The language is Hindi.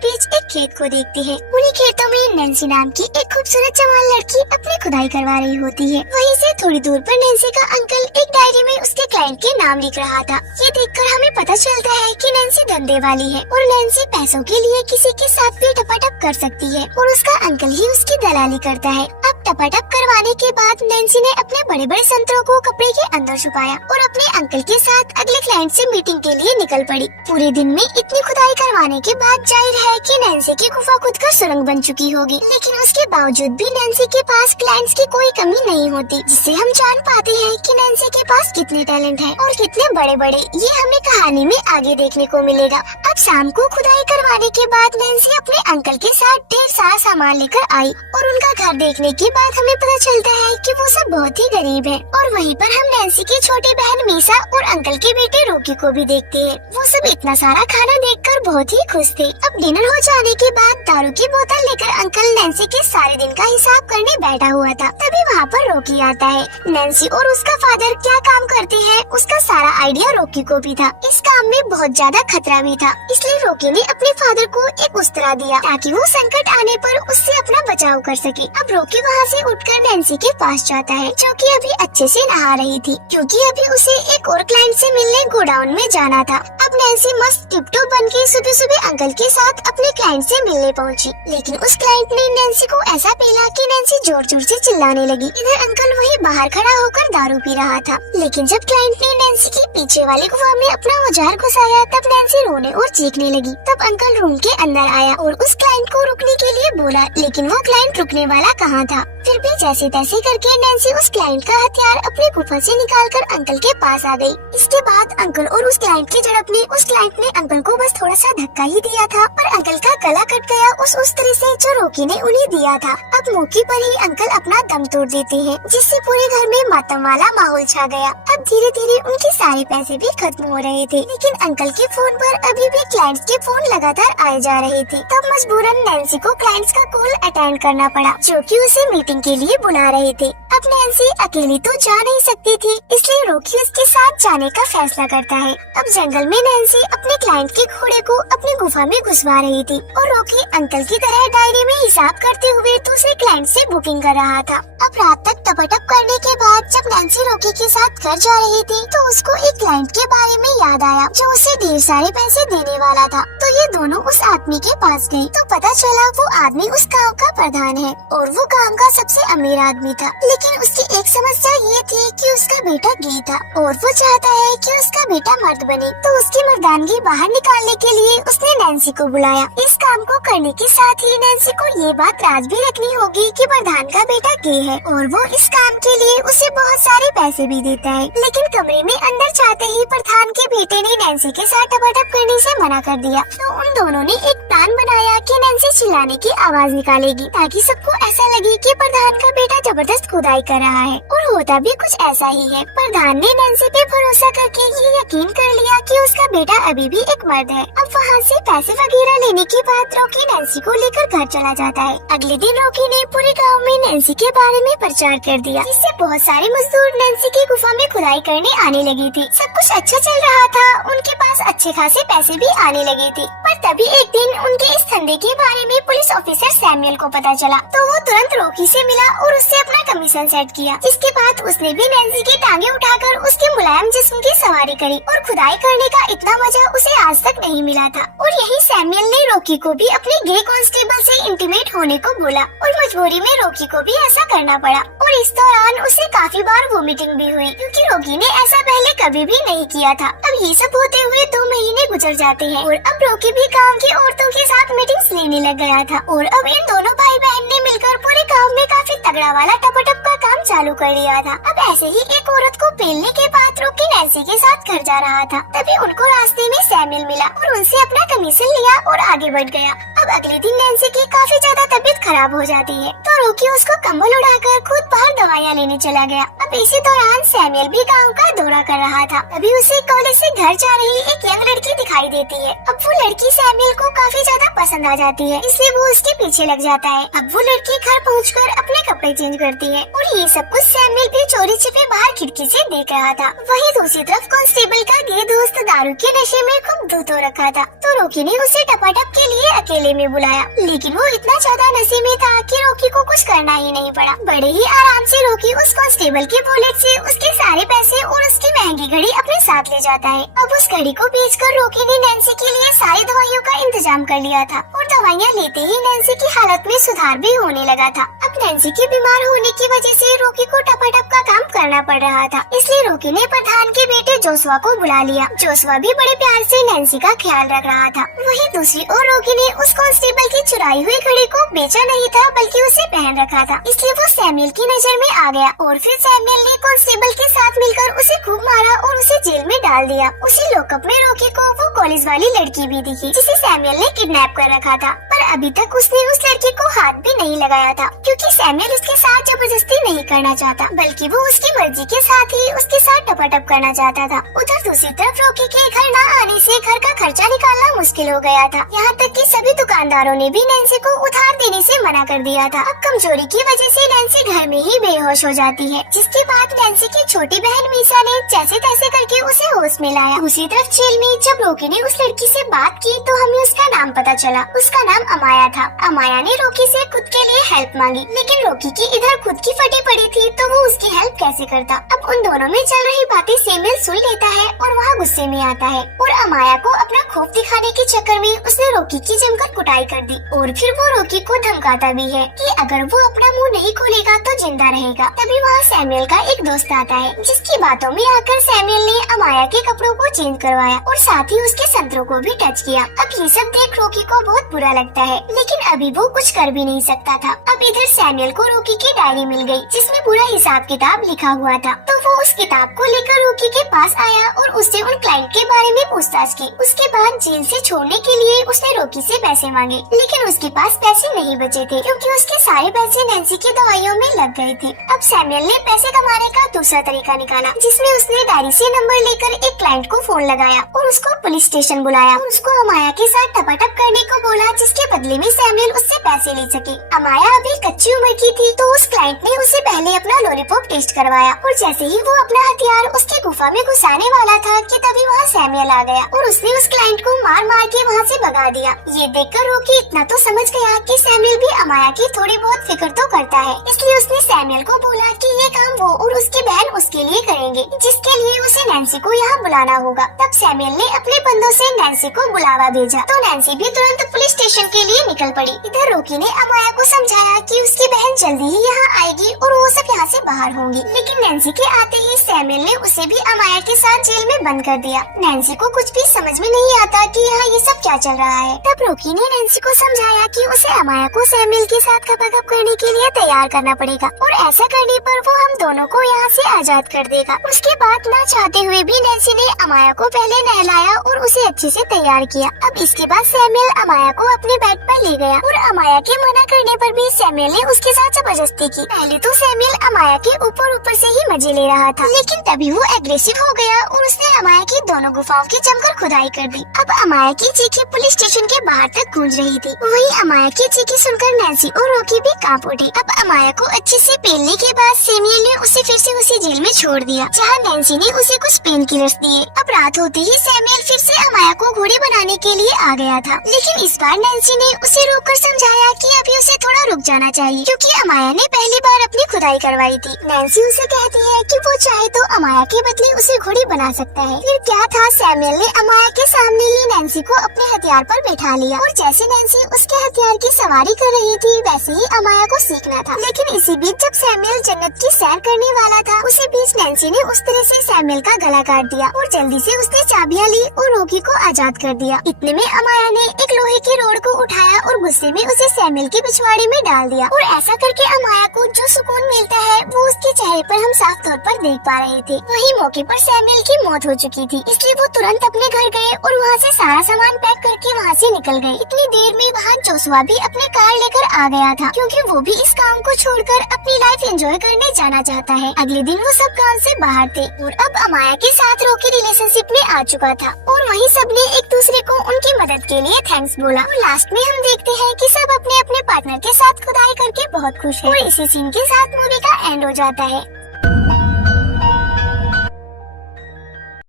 बीच एक खेत को देखते हैं। उन्हीं खेतों में नैन्सी नाम की एक खूबसूरत जवान लड़की अपनी खुदाई करवा रही होती है। वहीं से थोड़ी दूर पर नैन्सी का अंकल एक डायरी में उसके क्लाइंट के नाम लिख रहा था। ये देखकर हमें पता चलता है कि नैन्सी धंधे वाली है और नैन्सी पैसों के लिए किसी के साथ भी टपाटप कर सकती है और उसका अंकल ही उसकी दलाली करता है। अब टपाटप करवाने के बाद नैन्सी ने अपने बड़े बड़े संतरों को कपड़े के अंदर छुपाया और अपने अंकल के साथ अगले क्लाइंट से मीटिंग के लिए निकल पड़ी। पूरे दिन में इतनी खुदाई करवाने के बाद जाहिर है कि नैन्सी की गुफा खुद का सुरंग बन चुकी होगी, लेकिन उसके बावजूद भी नैन्सी के पास क्लाइंट्स की कोई कमी नहीं होती, जिससे हम जान पाते हैं कि नैन्सी के पास कितने टैलेंट है और कितने बड़े बड़े। ये हमें कहानी में आगे देखने को मिलेगा। अब शाम को खुदाई करवाने के बाद नैन्सी अपने अंकल के साथ ढेर सारा सामान लेकर आई और उनका घर देखने के बाद हमें पता चलता है कि वो सब बहुत ही गरीब है। और वहीं पर हम नैन्सी की छोटी बहन मीसा और अंकल के बेटे रॉकी को भी देखते हैं। वो सब इतना सारा खाना देखकर बहुत ही खुश थे। अब डिनर हो जाने के बाद दारू की बोतल लेकर अंकल नैन्सी के सारे दिन का हिसाब करने बैठा हुआ था। तभी वहाँ पर रॉकी आता है। नैन्सी और उसका फादर क्या काम करते हैं उसका सारा आइडिया रॉकी को भी था। इस काम में बहुत ज्यादा खतरा भी था, इसलिए रॉकी ने अपने फादर को एक उस्तरा दिया ताकि वो संकट आने पर उससे अपना बचाव कर सके। अब रॉकी वहाँ से उठकर नैन्सी के पास जाता है, जो कि अभी अच्छे से नहा रही थी, क्योंकि अभी उसे एक और क्लाइंट से मिलने गोडाउन में जाना था। अब नैन्सी मस्त टिपटॉप बन के सुबह सुबह अंकल के साथ अपने क्लाइंट से मिलने पहुंची, लेकिन उस क्लाइंट ने नैन्सी को ऐसा पीला कि नैन्सी जोर जोर से चिल्लाने लगी। इधर अंकल वहीं बाहर खड़ा होकर दारू पी रहा था, लेकिन जब क्लाइंट ने नैन्सी की पीछे वाली गुफा में अपना औजार घुसाया तब नैन्सी रोने और चीखने लगी। तब अंकल रूम के अंदर आया और उस क्लाइंट को रुकने के लिए बोला, लेकिन वो क्लाइंट रुकने वाला कहाँ था। फिर भी जैसे तैसे करके नैन्सी उस क्लाइंट का हथियार अपने गुफा से निकालकर अंकल के पास आ गई। इसके बाद अंकल और उस क्लाइंट की झड़प में उस क्लाइंट ने अंकल को बस थोड़ा सा धक्का ही दिया था, पर अंकल का गला कट गया उस उस्तरे से जो रॉकी ने उन्हें दिया था। अब मौके पर ही अंकल अपना दम तोड़ देते हैं, जिससे पूरे घर में मातम वाला माहौल छा गया। अब धीरे धीरे उनके सारे पैसे भी खत्म हो रहे थे, लेकिन अंकल के फोन पर अभी भी क्लाइंट्स के फोन लगातार आए जा रहे थे। तब मजबूरन नैन्सी को क्लाइंट्स का कॉल अटेंड करना पड़ा, जो कि उसे मीटिंग के लिए बुला रहे थे। अब नैन्सी अकेली तो जा नहीं सकती थी, इसलिए रॉकी उसके साथ जाने का फैसला करता है। अब जंगल में नैन्सी अपने क्लाइंट के घोड़े को अपनी गुफा में घुसवा रही थी और रॉकी अंकल की तरह डायरी में हिसाब करते हुए दूसरे क्लाइंट से बुकिंग कर रहा था। अब रात तक टपाटप करने के बाद जब नैन्सी रॉकी के साथ घर जा रही थी तो उसको एक क्लाइंट के बारे में याद आया जो उसे ढेर सारे पैसे देने वाला था। तो ये दोनों उस आदमी के पास गए तो पता चला वो आदमी उस गाँव का प्रधान है और वो गाँव का सबसे अमीर आदमी था। लेकिन उसकी एक समस्या ये थी कि उसका बेटा गे था और वो चाहता है कि उसका बेटा मर्द बने। तो उसकी मर्दानगी बाहर निकालने के लिए उसने नैन्सी को बुलाया। इस काम को करने के साथ ही नैन्सी को ये बात राज भी रखनी होगी कि प्रधान का बेटा गे है और वो इस काम के लिए उसे बहुत सारे पैसे भी देता है। लेकिन कमरे में अंदर जाते ही प्रधान के बेटे ने नैन्सी के साथ टपाटप करने से मना कर दिया। तो उन दोनों ने एक प्लान बनाया कि नैन्सी चिल्लाने की आवाज निकालेगी ताकि सबको ऐसा लगे कि प्रधान का बेटा जबरदस्त खुदाई कर रहा है, और होता भी कुछ ऐसा ही है। प्रधान ने नैन्सी पे भरोसा करके ये यकीन कर लिया कि उसका बेटा अभी भी एक मर्द है। अब वहाँ से पैसे वगैरह लेने के बाद रॉकी नैन्सी को लेकर घर चला जाता है। अगले दिन रॉकी ने पूरे गाँव में नैन्सी के बारे में प्रचार कर दिया, जिससे बहुत सारे मजदूर नैन्सी की गुफा में खुदाई करने आने लगी थी। सब कुछ अच्छा चल रहा था, उनके पास अच्छे खासे पैसे भी आने लगे थे। पर तभी एक दिन उनके इस धंधे के बारे में पुलिस ऑफिसर सैमुअल को पता चला, तो वो तुरंत रॉकी से मिला और उससे अपना कमीशन सेट किया। जिसके बाद उसने भी नैन्सी की टांगे उठाकर उसके मुलायम जिस्म की सवारी करी और खुदाई करने का इतना मजा उसे आज तक नहीं मिला था। और यही सैमुअल ने रॉकी को भी अपने गे कांस्टेबल से इंटीमेट होने को बोला और मजबूरी में रॉकी को भी ऐसा करना पड़ा। और इस दौरान उसे काफी बार वोमिटिंग भी हुई, क्योंकि रॉकी ने ऐसा पहले कभी भी नहीं किया था। अब ये सब होते हुए 2 महीने गुजर जाते हैं और अब रॉकी भी गाँव की औरतों के साथ मीटिंग्स लेने लग गया था। और अब इन दोनों भाई बहन ने मिलकर पूरे गाँव में काफी तगड़ा वाला टपाटप का काम चालू कर लिया था। अब ऐसे ही एक औरत को पेलने के बाद रॉकी नैन्सी के साथ घर जा रहा था, तभी उनको रास्ते में सैमुअल मिला और उनसे अपना कमीशन लिया और आगे बढ़ गया। अब अगले दिन नैन्सी की काफी ज्यादा तबीयत खराब हो जाती है, तो रॉकी उसको कंबल उड़ाकर खुद बाहर दवाइयाँ लेने चला गया। अब इसी दौरान सैमुअल भी गाँव का दौरा कर रहा था, तभी उसे कॉलेज से घर जा रही एक यंग लड़की दिखाई देती है। अब वो लड़की सैमुअल को काफी ज्यादा पसंद आ जाती है, इसलिए वो उसके पीछे लग जाता है। अब वो लड़की घर पहुंचकर अपने कपड़े चेंज करती है और ये सब कुछ सैमुअल भी चोरी छिपे बाहर खिड़की से देख रहा था। वहीं दूसरी तरफ कांस्टेबल का गे दोस्त दारू के नशे में खूब धुत हो रखा था, तो रॉकी ने उसे टपाटप के लिए अकेले में बुलाया। लेकिन वो इतना ज्यादा नशे में था कि रॉकी को कुछ करना ही नहीं पड़ा। बड़े ही आराम से रॉकी उस कांस्टेबल के वॉलेट से उसके सारे पैसे और उसकी महंगी घड़ी अपने साथ ले जाता है। अब उस घड़ी को बेचकर रॉकी ने नैन्सी के लिए सारी दवाइयों का इंतजाम कर लिया था और दवाइयाँ लेते ही नैन्सी की हालत में सुधार भी होने लगा था। अब नैन्सी के बीमार होने की वजह से रॉकी को टपाटप का काम करना पड़ रहा था, इसलिए रॉकी ने प्रधान के बेटे जोशुआ को बुला लिया। जोशुआ भी बड़े प्यार से नैन्सी का ख्याल रख रहा था। वहीं दूसरी ओर रॉकी ने उस कांस्टेबल की चुराई हुई घड़ी को बेचा नहीं था, बल्कि उसे पहन रखा था, इसलिए वो सैमुअल की नजर में आ गया। और फिर सैमुअल ने कांस्टेबल के साथ मिलकर उसे खूब मारा और उसे जेल में डाल दिया। उसी लॉकअप में रॉकी को वो कॉलेज वाली लड़की भी दिखी, जिसे सैमुअल ने किडनैप कर रखा था, पर अभी तक उसने उस लड़की को हाथ भी नहीं लगाया था, क्योंकि सैमुअल उसके साथ जबरदस्ती नहीं करना चाहता, बल्कि वो उसकी मर्जी के साथ ही उसके साथ टपाटप करना चाहता था। उधर दूसरी तरफ रॉकी के घर न आने से घर का खर्चा निकालना मुश्किल हो गया था। यहाँ तक कि सभी दुकानदारों ने भी नैन्सी को उधार देने से मना कर दिया था। अब कमजोरी की वजह से नैन्सी घर में ही बेहोश हो जाती है, जिसके बाद नैन्सी की छोटी बहन मीसा ने जैसे तैसे करके उसे होश में लाया। दूसरी तरफ जेल में जब रॉकी ने उस लड़की से बात की तो हमें उसका नाम पता चला। उसका नाम अमाया था। अमाया ने रॉकी से खुद के लिए हेल्प मांगी, लेकिन रॉकी की इधर खुद की फटी पड़ी थी, तो वो उसकी हेल्प कैसे करता। अब उन दोनों में चल रही बातें सैमुअल सुन लेता है और वहाँ गुस्से में आता है और अमाया को अपना खौफ दिखाने के चक्कर में उसने रॉकी की जमकर कुटाई कर दी। और फिर वो रॉकी को धमकाता भी है कि अगर वो अपना मुंह नहीं खोलेगा तो जिंदा रहेगा। तभी वहाँ सैमुअल का एक दोस्त आता है, जिसकी बातों में आकर सैमुअल ने अमाया के कपड़ों को चेंज करवाया और साथ ही उसके संतरों को भी टच किया। अब ये सब देख रॉकी को बहुत बुरा लगता है, लेकिन अभी वो कुछ कर भी नहीं सकता था। अब इधर सैमुअल को रॉकी की डायरी मिल गई, जिसमें पूरा हिसाब किताब लिखा हुआ था, तो वो उस किताब को लेकर रॉकी के पास आया और उससे उन क्लाइंट के बारे में पूछताछ की। उसके बाद जेल से छोड़ने के लिए उसने रॉकी से पैसे मांगे, लेकिन उसके पास पैसे नहीं बचे थे, क्योंकि उसके सारे पैसे नैन्सी की दवाइयों में लग गए थे। अब सैमुअल ने पैसे कमाने का दूसरा तरीका निकाला, जिसमें उसने डायरी से नंबर लेकर एक क्लाइंट को फोन लगाया और उसको पुलिस स्टेशन बुलाया और उसको अमाया के साथ टपाटप करने को बोला, जिसके बदले में सैमुअल उससे पैसे ले सके। अमाया अभी कच्ची उम्र की थी, तो उस क्लाइंट ने उसे पहले अपना लॉलीपॉप टेस्ट करवाया और जैसे ही वो अपना हथियार उसके गुफा में घुसाने वाला था कि तभी वहाँ सैमुअल आ गया और उसने उस क्लाइंट को मार मार के वहाँ से भगा दिया। ये देखकर रॉकी इतना तो समझ गया कि सैमुअल भी अमाया की थोड़ी बहुत फिक्र तो करता है, इसलिए उसने सैमुअल को बोला कि ये काम वो और उसकी बहन उसके लिए करेंगे, जिसके लिए उसे नैन्सी को यहाँ बुलाना होगा। तब सैमुअल ने अपने बंदों से नैन्सी को बुलावा भेजा, तो नैन्सी भी तुरंत पुलिस स्टेशन के लिए निकल पड़ी। इधर रॉकी ने अमाया को समझाया कि उसकी बहन जल्दी ही यहाँ आएगी और वो सब यहाँ से बाहर होंगी, लेकिन नैन्सी के आते ही सैमुअल ने उसे भी अमाया के साथ जेल में बंद कर दिया। नैन्सी को कुछ भी समझ में नहीं आता कि यहाँ ये सब क्या चल रहा है। तब रॉकी ने नैन्सी को समझाया कि उसे अमाया को सैमुअल के साथ खपाखप करने के लिए तैयार करना पड़ेगा और ऐसा करने पर वो हम दोनों को यहाँ से आजाद कर देगा। उसके बाद ना चाहते हुए भी नैन्सी ने अमाया को पहले नहलाया और उसे अच्छे से तैयार किया। अब इसके बाद सैमुअल अमाया को अपने बेड पर ले गया और अमाया के मना करने पर भी सैमुअल ने उसके साथ जबरदस्ती की। पहले तो सैमुअल अमाया के ऊपर से ही मजे ले रहा था, लेकिन तभी वो एग्रेसिव हो गया और उसने अमाया की दोनों गुफाओं की जमकर खुदाई कर दी। अब अमाया की चीखें पुलिस स्टेशन के बाहर तक गूंज रही थी। वही अमाया की चीखें सुनकर नैन्सी और रॉकी भी कांप उठी। अब अमाया को अच्छे से पेलने के बाद सैमुअल ने उसे फिर से उसी जेल में छोड़ दिया, जहाँ नैन्सी ने उसे कुछ पेन किलर्स दिए। अब रात होते ही सैमुअल फिर से अमाया को घोड़े बनाने के लिए आ गया था, लेकिन इस बार नैन्सी ने उसे रोककर समझाया कि अभी उसे थोड़ा रुक जाना चाहिए, क्योंकि अमाया ने पहली बार अपनी खुदाई करवाई थी। नैन्सी उसे कहती है कि वो चाहे तो अमाया के बदले उसे घोड़ी बना सकता है। फिर क्या था, सैमुअल ने अमाया के सामने ही नैन्सी को अपने हथियार पर बैठा लिया और जैसे नैन्सी उसके हथियार की सवारी कर रही थी, वैसे ही अमाया को सीखना था। लेकिन इसी बीच जब सैमुअल जन्नत की सैर करने वाला था, उसी बीच नैन्सी ने उस तरह से सैमुअल का गला काट दिया और जल्दी से उसने चाबियां ली और रॉकी को आजाद कर दिया। इतने में अमाया ने एक लोहे की रोड को उठाया और गुस्से में उसे सैमुअल की पिछवाड़े में डाल दिया और ऐसा करके अमाया को जो सुकून मिलता है वो उसके चेहरे पर हम साफ तौर पर देख पा रहे थे। वही मौके पर सैमुअल की मौत हो चुकी थी, इसलिए वो तुरंत अपने घर गए और वहाँ से सारा सामान पैक करके वहाँ से निकल गए। इतनी देर में वहाँ जोशुआ भी अपने कार लेकर आ गया था, क्योंकि वो भी इस काम को छोड़कर अपनी लाइफ एंजॉय करने जाना चाहता है। अगले दिन वो सब काम से बाहर थे और अब अमाया के साथ रॉकी रिलेशनशिप में आ चुका था और और वहीं सबने एक दूसरे को उनकी मदद के लिए थैंक्स बोला। और लास्ट में हम देखते हैं कि सब अपने अपने पार्टनर के साथ खुदाई करके बहुत खुश है और इसी सीन के साथ मूवी का एंड हो जाता है।